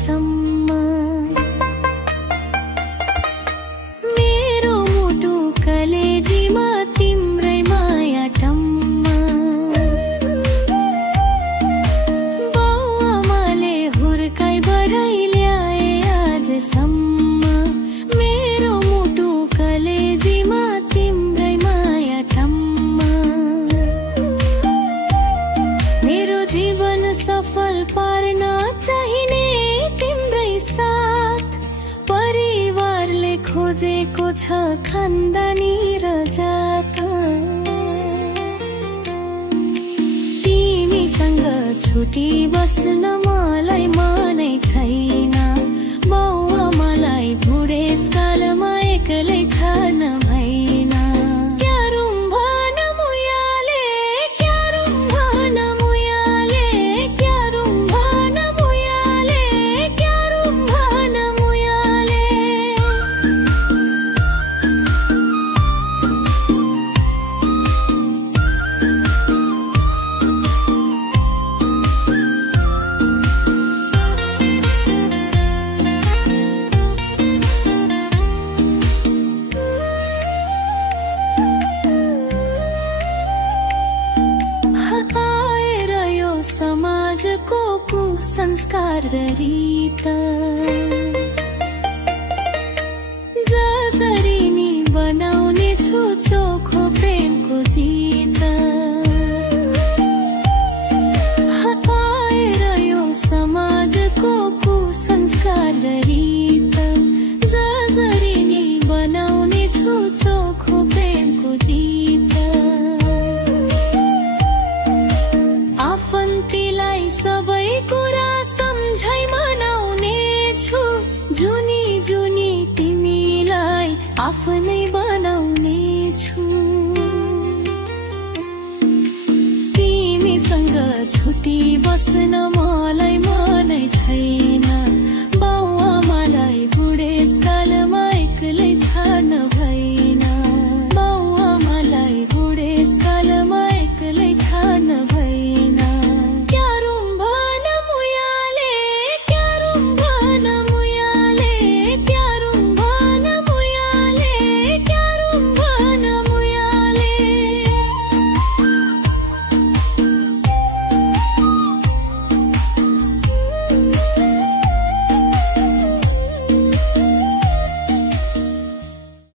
आजसम्म मेरो मुटु कलेजीमा तिम्रै माया टम्म बाउआमाले हुर्काई बढाई ल्याए आजसम्म मेरो मुटु कलेजीमा तिम्रै माया टम्म मेरो जीवन सफल पार्न चाहिने तिम्रै साथ परिवारले खोजेको छ खानदानी र जात तिमीसँग छुटी बस्न मलाई मनै छैन बाउआमालाई बुढेसकालमा एक्लै छाड्न भएन क्यारुम भन मुयाले क्यारुम भन मुयाले क्यारुम भन मुयाले क्यारुम भन मुयाले आएर यो समाजको कुसंस्कार र रीत जसरी नि बनाउने छु चोखो प्रेमको जीत आएर यो समाजको कुसंस्कार र रीत जसरी नि बनाउने छु चोखो प्रेमको जीत आफन्तीलाई सबै कुरा सम्झाइ मनाउने छु जुनी जुनी तिमीलाई आफ्नै बनाउने छु तिमीसँग छुटी बस्न मलाई मनै छैन